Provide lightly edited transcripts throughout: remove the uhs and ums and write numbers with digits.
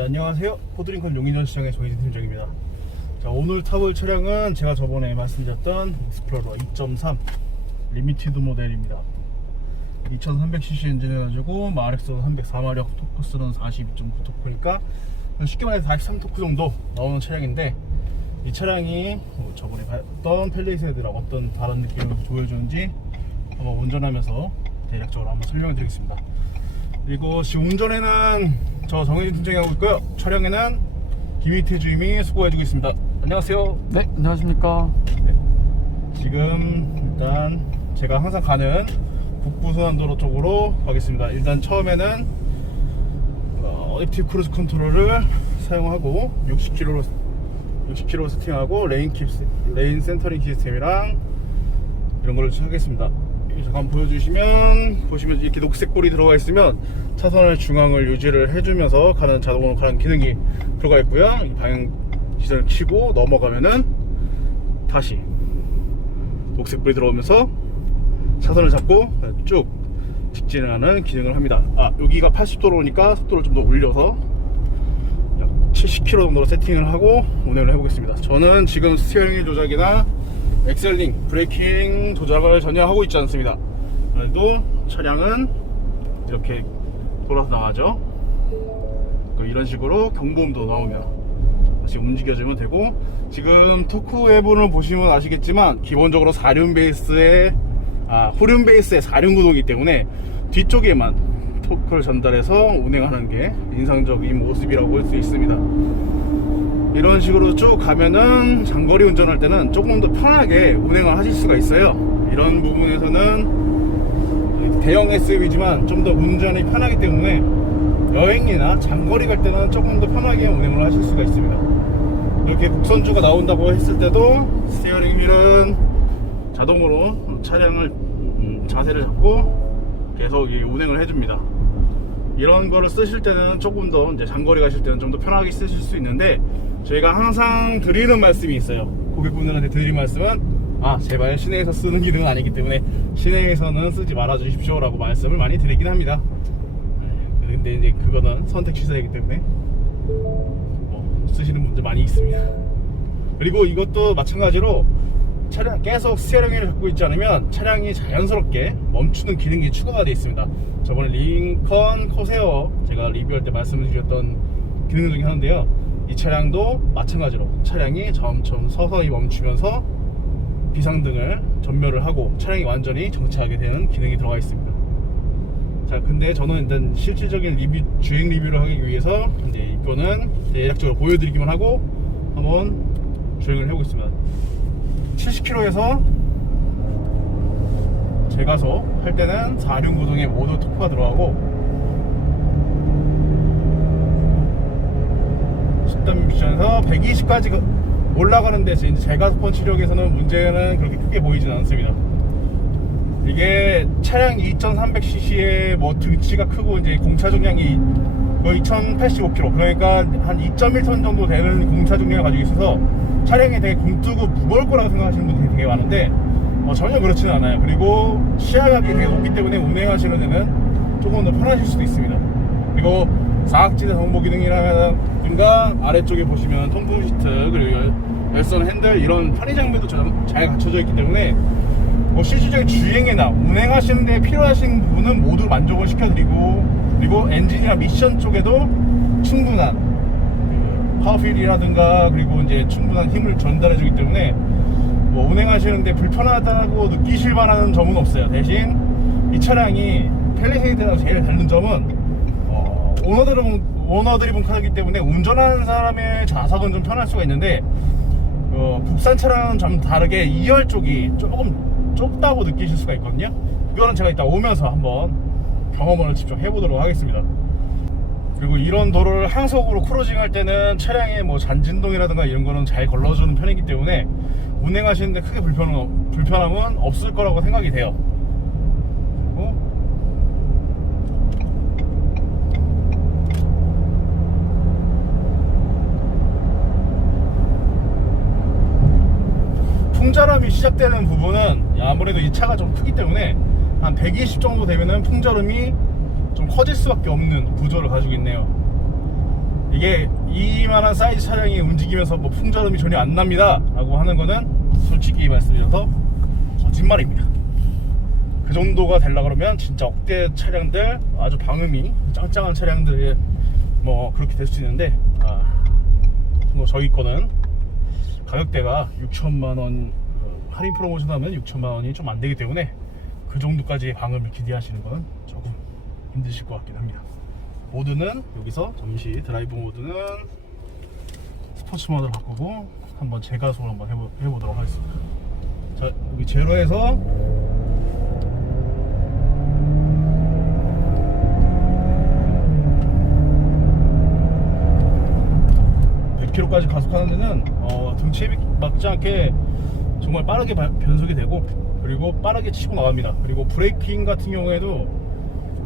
네, 안녕하세요. 포드링컨 용인전 시장의 조희진 팀장입니다. 자, 오늘 타볼 차량은 제가 저번에 말씀드렸던 익스플로러 2.3 리미티드 모델입니다. 2300cc 엔진 해가지고 RX는 304마력, 토크스는 42.9 토크니까 쉽게 말해서 43토크 정도 나오는 차량인데, 이 차량이 저번에 봤던 펠리세이드랑 어떤 다른 느낌을 보여주는지 한번 운전하면서 대략적으로 한번 설명해 드리겠습니다. 그리고 지금 운전에는 저 정혜진 팀장이 하고 있고요. 촬영에는 김희태 주임이 수고해주고 있습니다. 안녕하세요. 네, 안녕하십니까. 네, 지금 일단 제가 항상 가는 북부순환도로 쪽으로 가겠습니다. 일단 처음에는 액티브 크루즈 컨트롤을 사용하고 60km 세팅하고 레인 센터링 시스템이랑 이런 걸 하겠습니다. 잠깐 보시면 이렇게 녹색 볼이 들어가 있으면 차선의 중앙을 유지를 해주면서 자동으로 가는 기능이 들어가 있고요. 이 방향 시선을 켜고 넘어가면은 다시 녹색 불이 들어오면서 차선을 잡고 쭉 직진을 하는 기능을 합니다. 여기가 80도로니까 속도를 좀 더 올려서 약 70km 정도로 세팅을 하고 운행을 해보겠습니다. 저는 지금 스티어링 조작이나 엑셀링, 브레이킹 조작을 전혀 하고 있지 않습니다. 그래도 차량은 이렇게 돌아서 나가죠. 이런 식으로 경보음도 나오면 다시 움직여주면 되고, 지금 토크 외부를 보시면 아시겠지만 기본적으로 후륜 베이스의 4륜 구동이기 때문에 뒤쪽에만 토크를 전달해서 운행하는 게 인상적인 모습이라고 볼 수 있습니다. 이런 식으로 쭉 가면은 장거리 운전할 때는 조금 더 편하게 운행을 하실 수가 있어요. 이런 부분에서는 대형 SUV지만 좀 더 운전이 편하기 때문에 여행이나 장거리 갈 때는 조금 더 편하게 운행을 하실 수가 있습니다. 이렇게 곡선주가 나온다고 했을 때도 스티어링 휠은 자동으로 차량을 자세를 잡고 계속 운행을 해줍니다. 이런 거를 쓰실 때는 조금 더 이제 장거리 가실 때는 좀 더 편하게 쓰실 수 있는데, 저희가 항상 드리는 말씀이 있어요. 고객분들한테 드리는 말씀은 제발 시내에서 쓰는 기능은 아니기 때문에 시내에서는 쓰지 말아 주십시오 라고 말씀을 많이 드리긴 합니다. 근데 이제 그거는 선택 취사이기 때문에 쓰시는 분들 많이 있습니다. 그리고 이것도 마찬가지로 차량 계속 스티어링을 잡고 있지 않으면 차량이 자연스럽게 멈추는 기능이 추가가 되어 있습니다. 저번에 링컨 코세어 제가 리뷰할 때 말씀드렸던 기능 중에 하나인데요, 이 차량도 마찬가지로 차량이 점점 서서히 멈추면서 비상등을 전멸을 하고 차량이 완전히 정차하게 되는 기능이 들어가 있습니다. 자, 근데 저는 일단 실질적인 주행 리뷰를 하기 위해서 이제 이거는 대략적으로 보여드리기만 하고 한번 주행을 해보고 있습니다. 70km에서 제가속 할 때는 4륜 구동에 모두 토크가 들어가고, 10단 미션에서 120까지 올라가는데 이제 제가속권 치력에서는 문제는 그렇게 크게 보이진 않습니다. 이게 차량 2300cc의 등치가 크고 이제 공차 중량이 거의 1085kg, 그러니까 한 2.1톤 정도 되는 공차 중량을 가지고 있어서 차량이 되게 공뜨고 무거울 거라고 생각하시는 분들이 되게 많은데 전혀 그렇지는 않아요. 그리고 시야각이 되게 높기 때문에 운행하시는 데는 조금 더 편하실 수도 있습니다. 그리고 사각지대 정보 기능이라든가 아래쪽에 보시면 통풍 시트, 그리고 열선 핸들, 이런 편의 장비도 잘 갖춰져 있기 때문에 실질적인 주행이나 운행하시는 데 필요하신 부분은 모두 만족을 시켜드리고, 그리고 엔진이나 미션 쪽에도 충분한 파워필이라든가 그리고 이제 충분한 힘을 전달해주기 때문에 운행하시는데 불편하다고 느끼실 만한 점은 없어요. 대신 이 차량이 펠리세이드랑 제일 다른 점은 오너드리븐 카이기 때문에 운전하는 사람의 좌석은 좀 편할 수가 있는데, 국산 차량은 좀 다르게 2열 쪽이 조금 좁다고 느끼실 수가 있거든요. 그거는 제가 이따 오면서 한번 경험을 직접 해보도록 하겠습니다. 그리고 이런 도로를 항속으로 크루징 할 때는 차량의 잔진동이라든가 이런 거는 잘 걸러주는 편이기 때문에 운행하시는데 크게 불편함은 없을 거라고 생각이 돼요. 풍절음이 시작되는 부분은 아무래도 이 차가 좀 크기 때문에 한 120 정도 되면은 풍절음이 좀 커질 수밖에 없는 구조를 가지고 있네요. 이게 이만한 사이즈 차량이 움직이면서 뭐 풍절음이 전혀 안 납니다 라고 하는 거는 솔직히 말씀드려서 거짓말입니다. 그 정도가 되려 그러면 진짜 억대 차량들, 아주 방음이 짱짱한 차량들이 뭐 그렇게 될 수 있는데, 뭐 저희 거는 가격대가 6천만원, 할인 프로모션 하면 6천만원이 좀 안 되기 때문에 그 정도까지 방음을 기대하시는 건 조금 힘드실 것 같긴 합니다. 모드는 여기서 잠시 드라이브 모드는 스포츠 모드로 바꾸고 한번 제가속을 한번 해보도록 하겠습니다. 자, 여기 제로에서 100km까지 가속하는 데는 등치에 맞지 않게 정말 빠르게 변속이 되고, 그리고 빠르게 치고 나갑니다. 그리고 브레이킹 같은 경우에도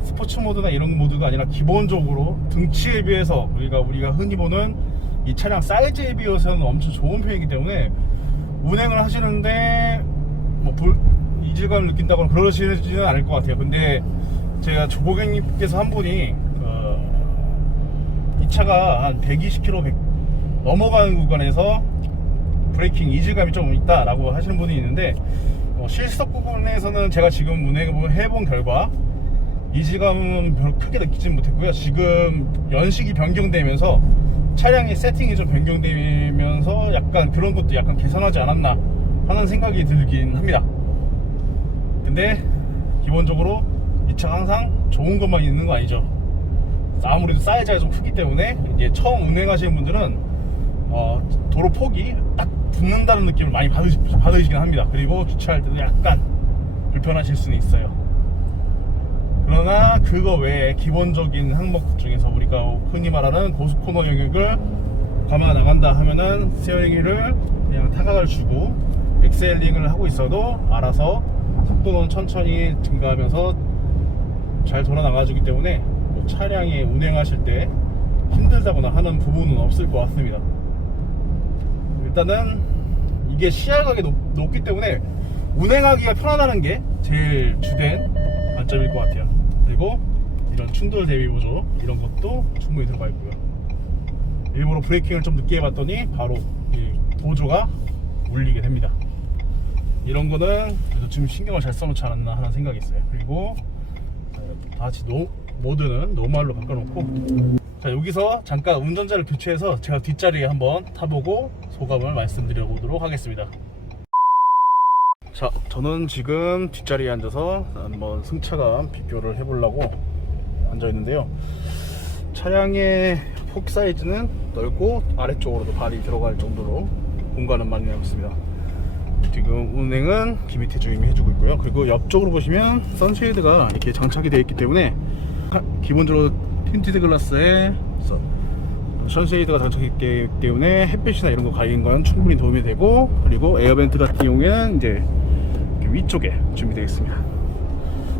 스포츠 모드나 이런 모드가 아니라 기본적으로 등치에 비해서 우리가 흔히 보는 이 차량 사이즈에 비해서는 엄청 좋은 편이기 때문에 운행을 하시는데 뭐 이질감을 느낀다거나 그러시지는 않을 것 같아요. 근데 제가 고객님께서 한 분이 이 차가 한 120km 넘어가는 구간에서 브레이킹 이질감이 좀 있다 라고 하시는 분이 있는데, 실속 부분에서는 제가 지금 운행해본 결과 이질감은 별로 크게 느끼진 못했고요. 지금 연식이 변경되면서 차량의 세팅이 좀 변경되면서 약간 그런 것도 약간 개선하지 않았나 하는 생각이 들긴 합니다. 근데 기본적으로 이 차가 항상 좋은 것만 있는 거 아니죠. 아무래도 사이즈가 좀 크기 때문에 이제 처음 운행하시는 분들은 도로 폭이 딱 붙는다는 느낌을 많이 받으시긴 합니다. 그리고 주차할 때도 약간 불편하실 수는 있어요. 그러나 그거 외에 기본적인 항목 중에서 우리가 흔히 말하는 고속코너 영역을 감아 나간다 하면은 스티어링 휠을 그냥 타각을 주고 엑셀링을 하고 있어도 알아서 속도는 천천히 증가하면서 잘 돌아 나가주기 때문에 뭐 차량에 운행하실 때 힘들다거나 하는 부분은 없을 것 같습니다. 일단은 이게 시야각이 높기 때문에 운행하기가 편하다는 게 제일 주된 단점일 것 같아요. 그리고 이런 충돌 대비 보조 이런 것도 충분히 들어가 있고요. 일부러 브레이킹을 좀 늦게 해봤더니 바로 이 보조가 울리게 됩니다. 이런 거는 그래도 좀 신경을 잘 써놓지 않았나 하는 생각이 있어요. 그리고 다같이 모드는 노멀로 바꿔놓고, 자, 여기서 잠깐 운전자를 교체해서 제가 뒷자리에 한번 타보고 소감을 말씀드려 보도록 하겠습니다. 자, 저는 지금 뒷자리에 앉아서 한번 승차감 비교를 해보려고 앉아있는데요. 차량의 폭 사이즈는 넓고 아래쪽으로도 발이 들어갈 정도로 공간은 많이 남습니다. 지금 운행은 김희태 주임이 해주고 있고요. 그리고 옆쪽으로 보시면 선쉐이드가 이렇게 장착이 되어 있기 때문에 기본적으로 틴티드 글라스에 선쉐이드가 장착되기 때문에 햇빛이나 이런 거 가리는 건 충분히 도움이 되고, 그리고 에어벤트 같은 경우에는 이제 위쪽에 준비되어 있습니다.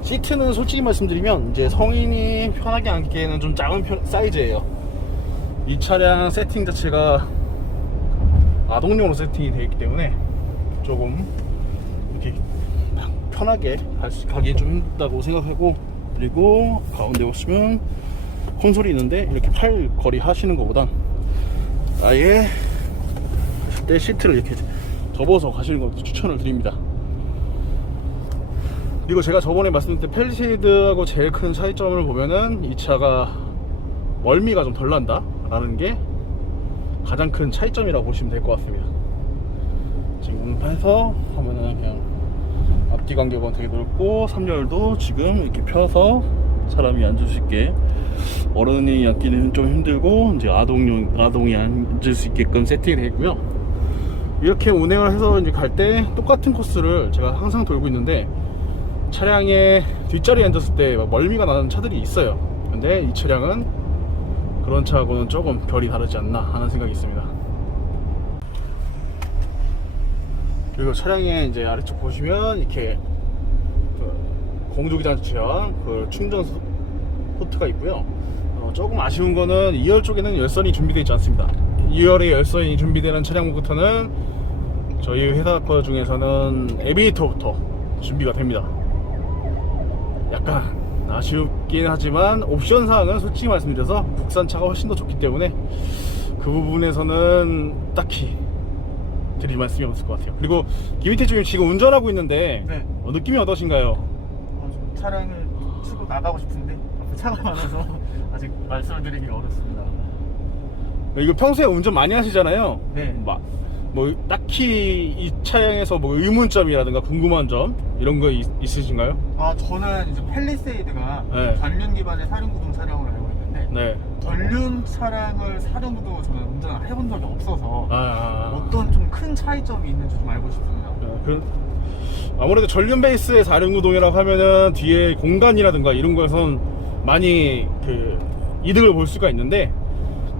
시트는 솔직히 말씀드리면 이제 성인이 편하게 앉기에는 좀 작은 사이즈예요. 이 차량 세팅 자체가 아동용으로 세팅이 되어 있기 때문에 조금 이렇게 편하게 가기 좀 힘들다고 생각하고, 그리고 가운데 보시면 콘솔이 있는데 이렇게 팔 거리 하시는 것보다 아예 때 시트를 이렇게 접어서 가시는 것도 추천을 드립니다. 그리고 제가 저번에 말씀드린 펠리세이드하고 제일 큰 차이점을 보면은 이 차가 멀미가 좀 덜 난다 라는 게 가장 큰 차이점이라고 보시면 될 것 같습니다. 지금 해서 하면은 그냥 앞뒤 간격은 되게 넓고 3열도 지금 이렇게 펴서 사람이 앉을 수 있게, 어른이 앉기는 좀 힘들고 이제 아동이 앉을 수 있게끔 세팅이 되어 있고요. 이렇게 운행을 해서 이제 갈 때 똑같은 코스를 제가 항상 돌고 있는데 차량의 뒷자리에 앉았을 때 멀미가 나는 차들이 있어요. 근데 이 차량은 그런 차하고는 조금 결이 다르지 않나 하는 생각이 있습니다. 그리고 차량의 이제 아래쪽 보시면 이렇게 공조기 장치와 그 충전 포트가 있고요. 조금 아쉬운 거는 2열 쪽에는 열선이 준비되어 있지 않습니다. 2열에 열선이 준비되는 차량부터는 저희 회사 거 중에서는 에비에이터부터 준비가 됩니다. 약간 아쉽긴 하지만 옵션 사항은 솔직히 말씀드려서 국산차가 훨씬 더 좋기 때문에 그 부분에서는 딱히 드릴 말씀이 없을 것 같아요. 그리고 김희태 주임 지금 운전하고 있는데 네. 느낌이 어떠신가요? 좀 차량을 치고 나가고 싶은데 앞에 차가 많아서 아직 말씀을 드리기가 어렵습니다. 이거 평소에 운전 많이 하시잖아요. 네. 뭐 딱히 이 차량에서 뭐 의문점이라든가 궁금한 점 이런 거 있으신가요? 저는 이제 팰리세이드가 네. 전륜 기반의 사륜구동 차량으로 알고 있는데 네. 전륜 차량을 사륜구동으로 저는 운전을 해본 적이 없어서 아. 어떤 좀 큰 차이점이 있는지 좀 알고 싶습니다. 아무래도 전륜 베이스의 사륜구동이라고 하면은 뒤에 공간이라든가 이런 거에선 많이 그 이득을 볼 수가 있는데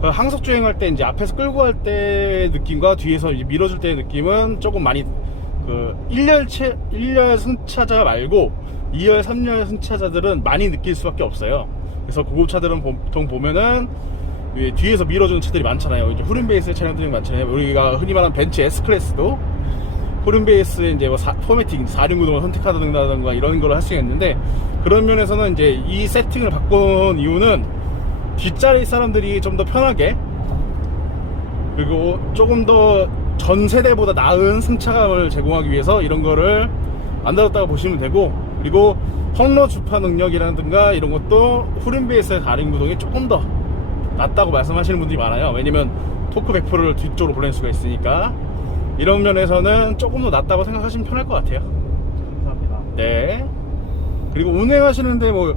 항속 주행할 때 이제 앞에서 끌고 갈 때 느낌과 뒤에서 이제 밀어줄 때의 느낌은 조금 많이 그 1열 승차자 말고 2열, 3열 승차자들은 많이 느낄 수밖에 없어요. 그래서 고급차들은 보통 보면은 뒤에서 밀어주는 차들이 많잖아요. 이제 후륜 베이스의 차량들이 많잖아요. 우리가 흔히 말하는 벤츠 S클래스도 후륜 베이스에 이제 뭐 포매틱 4륜구동을 선택하든가 이런 걸 할 수가 있는데, 그런 면에서는 이제 이 세팅을 바꾼 이유는 뒷자리 사람들이 좀 더 편하게, 그리고 조금 더 전 세대보다 나은 승차감을 제공하기 위해서 이런 거를 만들었다고 보시면 되고, 그리고 험로 주파 능력이라든가 이런 것도 후륜 베이스의 4륜구동이 조금 더 낫다고 말씀하시는 분들이 많아요. 왜냐면 토크 100%를 뒤쪽으로 보낼 수가 있으니까. 이런 면에서는 조금 더 낫다고 생각하시면 편할 것 같아요. 감사합니다. 네. 그리고 운행하시는데 뭐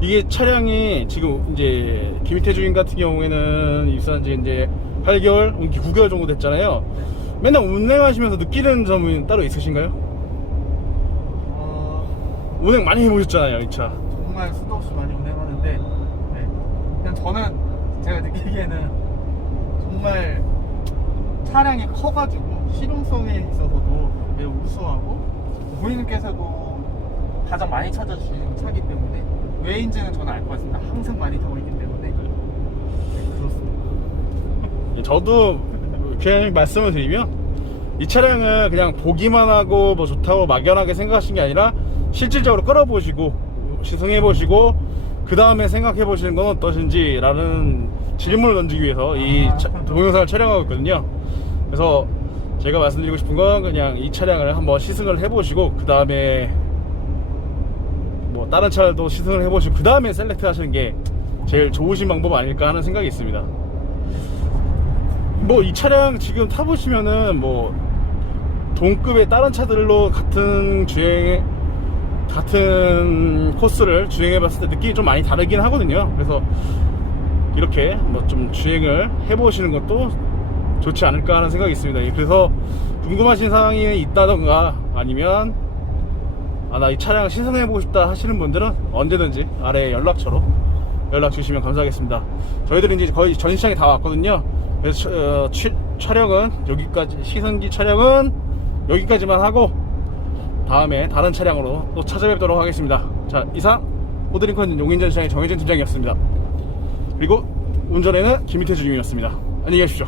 이게 차량이 지금 이제 김희태 주인 같은 경우에는 입사한 지 이제 8개월, 9개월 정도 됐잖아요. 맨날 운행하시면서 느끼는 점은 따로 있으신가요? 운행 많이 해보셨잖아요, 이 차. 정말 수도 없이 많이 운행하는데, 네. 그냥 저는 제가 느끼기에는 정말 차량이 커가지고 실용성에 있어서도 매우 우수하고, 고객님께서도 가장 많이 찾아주시는 차기 때문에 왜인지는 저는 알 것 같습니다. 항상 많이 타고 있기 때문에. 네, 그렇습니다. 저도 그냥 말씀을 드리면 이 차량을 그냥 보기만 하고 뭐 좋다고 막연하게 생각하신 게 아니라 실질적으로 끌어보시고 시승해보시고 그 다음에 생각해보시는 건 어떠신지 라는 질문을 던지기 위해서 이 동영상을 촬영하고 있거든요. 그래서 제가 말씀드리고 싶은 건 그냥 이 차량을 한번 시승을 해보시고 그 다음에 뭐 다른 차도 시승을 해보시고 그 다음에 셀렉트 하시는 게 제일 좋으신 방법 아닐까 하는 생각이 있습니다. 뭐 이 차량 지금 타보시면은 뭐 동급의 다른 차들로 같은 코스를 주행해봤을 때 느낌이 좀 많이 다르긴 하거든요. 그래서 이렇게 뭐 좀 주행을 해보시는 것도 좋지 않을까 하는 생각이 있습니다. 그래서 궁금하신 사항이 있다던가 아니면 나 이 차량 시승해보고 싶다 하시는 분들은 언제든지 아래 연락처로 연락 주시면 감사하겠습니다. 저희들이 이제 거의 전 시장에 다 왔거든요. 그래서 촬영은 여기까지, 시승기 촬영은 여기까지만 하고 다음에 다른 차량으로 또 찾아뵙도록 하겠습니다. 자, 이상 오드링컨 용인전 시장의 정혜진 팀장이었습니다. 그리고 운전에는 김희태 주임이었습니다. 안녕히 계십시오.